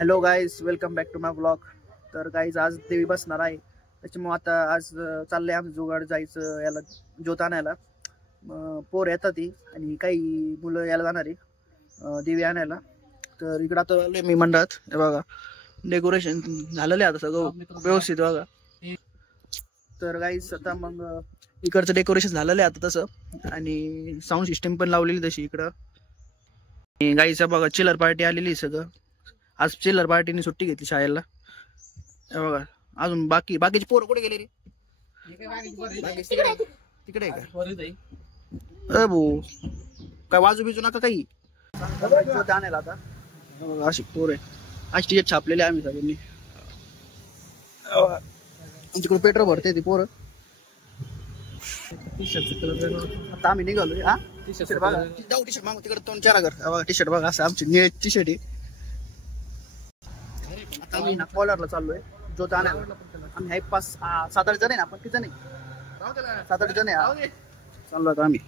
Hello guys, welcome back to my blog. तर guys आज देवी बसणार आहे, त्याच्यामुळे आता आज चाललंय आमचं जुगाड जायचं याला ज्योत आणायला. पोर येतात ती आणि काही मुलं यायला जाणार आहे देवी आणायला. तर इकडं आता आलोय मी मंडळात. हे बघा डेकोरेशन झालेलं आहे आता सगळं व्यवस्थित बघा. तर गाईज आता मग इकडचं डेकोरेशन झालेलं आहे आता तसं, आणि साऊंड सिस्टम पण लावलेली तशी इकडं. गाईचा बघा चिलर पार्टी आलेली सगळं. आज चिल्लर पार्टीने सुट्टी घेतली शाळेला. बघा अजून बाकीचे पोरं कुठे गेले रे? तिकडे आहे का? भाऊ काय वाजू बिजू नका काही. आणायला आता अशी पोर आहे. आज टी शर्ट छापलेले आम्ही सगळ्यांनी. तिकडे पेट्रोल भरते ती पोरं. आता आम्ही निघालो. हा टी शर्ट बघा, जाऊ टी शर्ट मागू तिकडे 2-4 घर. टी शर्ट बघा असं आमची निळे टी शर्ट आहे. आता आम्ही ना कॉलरला चाललोय ज्योत आणायला. आम्ही आहे 5-7-8 जण आहे ना. आपण किती जण आहे? 7-8 जण आहे. चाललो आता आम्ही.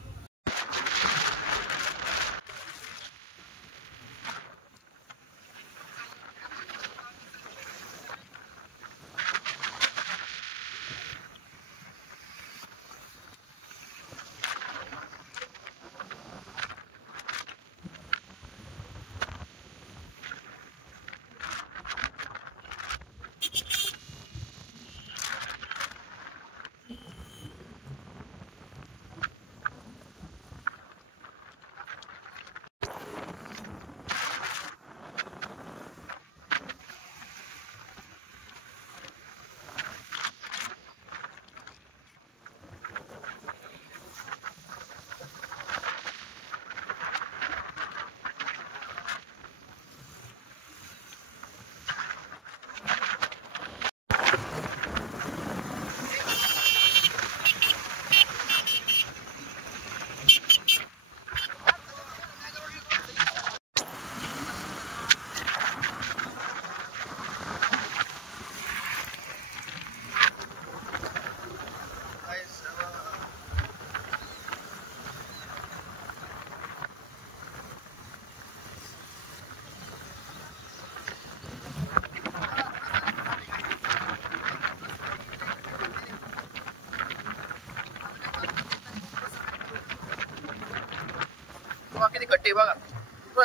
किती खड्डे बघा,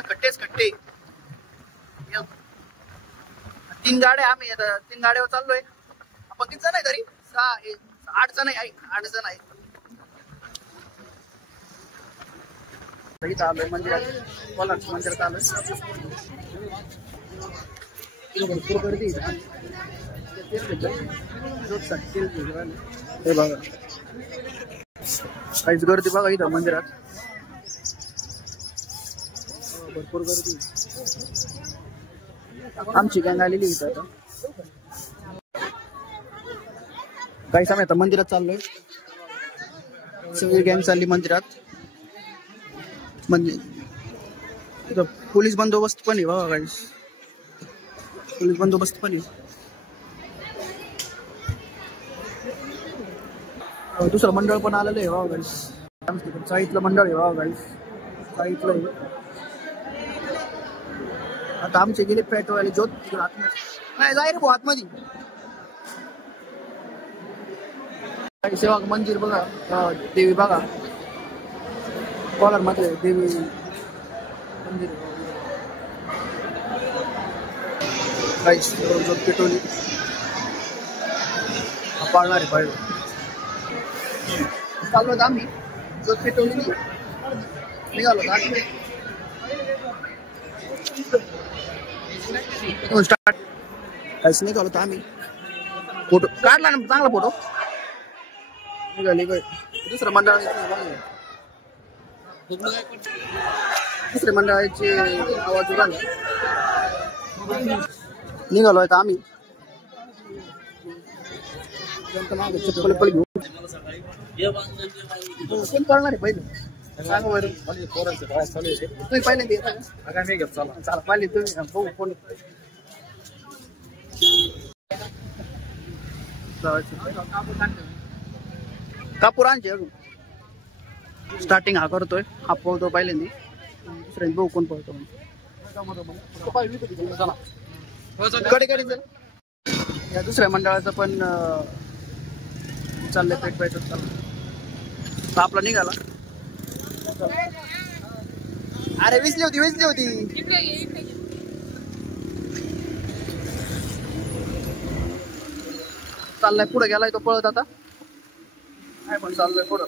खड्डेच खड्डे. 3 गाड्या. आम्ही 3 गाड्यावर चाललोय. आपण किती जण आहे तरी? 8 जण आहे. 8 जण आहे. चाललोय मंदिरात. कोणाच मंदिरात आलोय. भरपूर गर्दी. हे बघा काहीच गर्दी बघा इथं मंदिरात. भरपूर गर्दी. आमची गँग आलेली इथं आता. काही समय आता मंदिरात चाललोय. सगळी गँग चालली मंदिरात. म्हणजे पोलीस बंदोबस्त पण आहे बघा. काही पोलीस बंदोबस्त पण आहे. दुसरं मंडळ पण आलेलं आहे बघा. काही चाळीतलं मंडळ आहे बघा. काही चाळीतलं आहे. आता आमचे गेले पेट्रोल ज्योत नाही जाय रे भाऊ आतमध्ये. सेवा मंदिर बघा. देवी बघा कॉलर मध्ये देवी मंदिर. काही ज्योत पेटवली पाळणार आहे पाहिजे. चाललो होत आम्ही. ज्योत पेटवली निघालो आम्ही. स्टार्ट काहीच नाही झालं तर आम्ही फोटो काढला ना चांगला फोटो निघाली. दुसऱ्या मंडळाचे आवाज निघालो आहे आम्ही. चप्पल घेऊन कोण करणार आहे पहिले सांगा बरं. तुम्ही पहिले चला पहिले तुम्ही फोन कापुरांचे अजून स्टार्टिंग हा करतोय. हा पळतो पहिल्यांदी. दुसऱ्यांदा बघू कोण पळतो. कडे कडे चल. या दुसऱ्या मंडळाचं पण चाललंय पेट पेट चाललं. आपला निघाला. अरे विसली होती. चाललाय पुढे गेलाय तो पळत आता. काय पण चाललंय पुढं.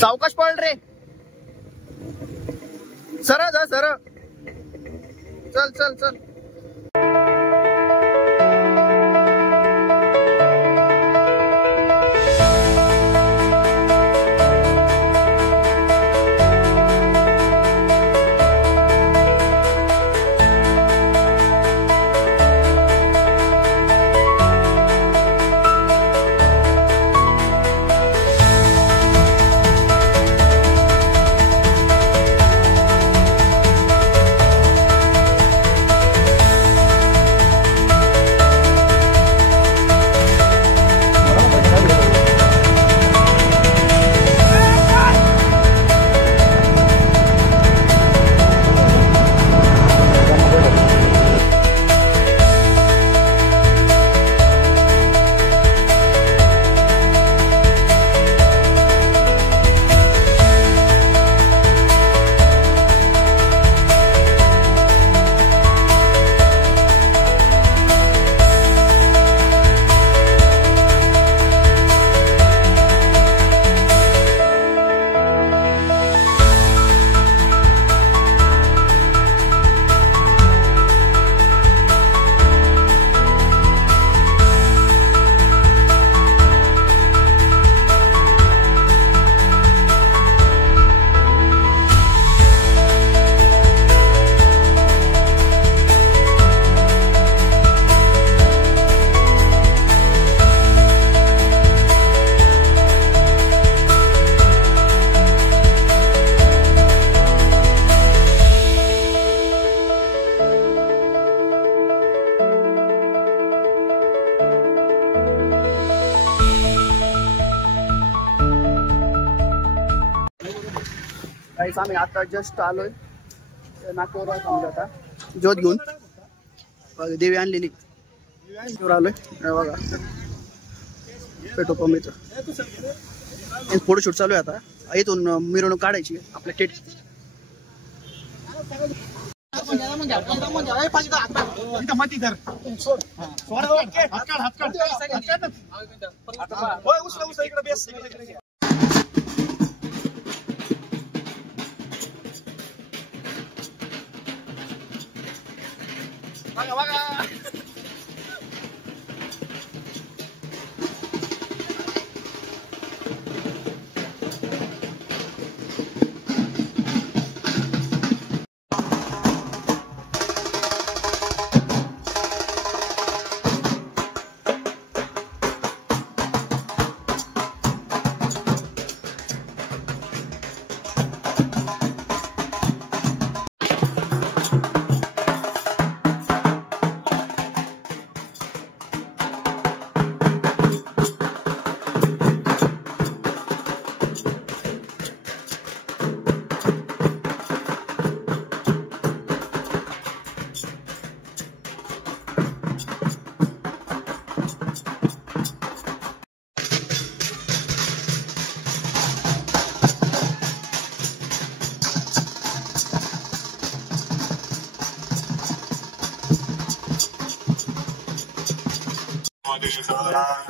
सावकाश पळ रे. सरळ जा सरळ. चल चल चल. गाईस आम्ही आता जस्ट आलोय नागपूरला थांबलो आता ज्योत घेऊन. देवी आणलेली आलोय बघा पेट्रोल पंपचं फोटोशूट चालू आहे आता. इथून मिरवणूक काढायची आपल्या टेट.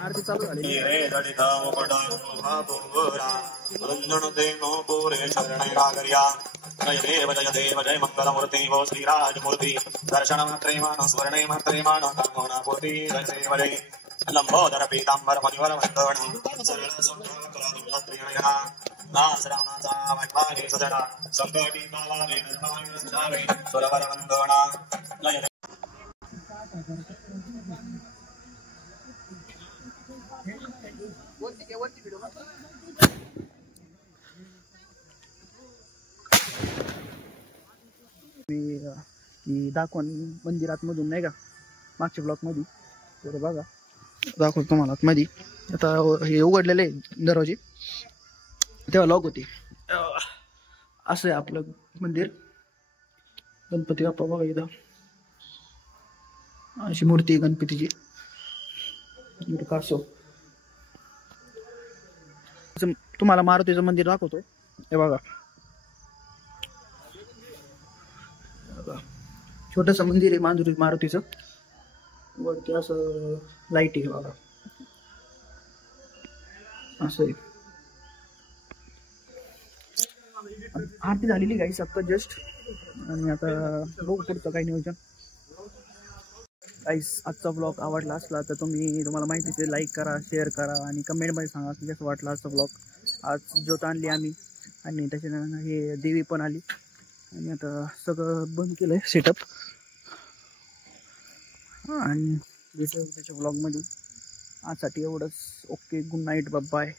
आरती चालू झाली. जय देव जय मंगलमूर्ति वो श्रीराजमूर्ति दर्शन प्रेमान स्वर्ण प्रेमान कर्मणापूर्ति जय देव जय लंबोदर पीतांबर मणिवर वंदन दास रामाचा वैभागी सजना संकटी कालाने निर्मावे सुरवर वंदना लय की दाखवून मंदिरात मधून नाही का मागच्या ब्लॉक मध्ये तर बघा दाखवतो तुम्हाला आतमध्ये. आता हे उघडलेले आहे दरवाजे, तेव्हा लॉक होते. असं आहे आपलं मंदिर. गणपती बाप्पा बघा इथं, अशी मूर्ती आहे गणपतीची. कासव. तुम्हाला मारुतीचं मंदिर दाखवतो. हे बघा, छोटस मंदिर आहे मारुतीचं. वरती असं लाईट आहे बघा, असं आहे. आरती झालेली गाईस आता जस्ट, आणि आता बघू पुढचं काही नियोजन. गाईस आजचा ब्लॉग आवडला असला तर तुम्हाला माहितीच आहे, लाईक करा, शेअर करा आणि कमेंटमध्ये सांगा की कसं वाटलं आजचा ब्लॉग. आज ज्योत आणली आम्ही, आणि त्याच्यानंतर हे देवी पण आली, आणि आता सगळं बंद केलं आहे सेटअप. आणि भेटूया त्याच्या ब्लॉगमध्ये. आजसाठी एवढंच. Okay, good night, bye.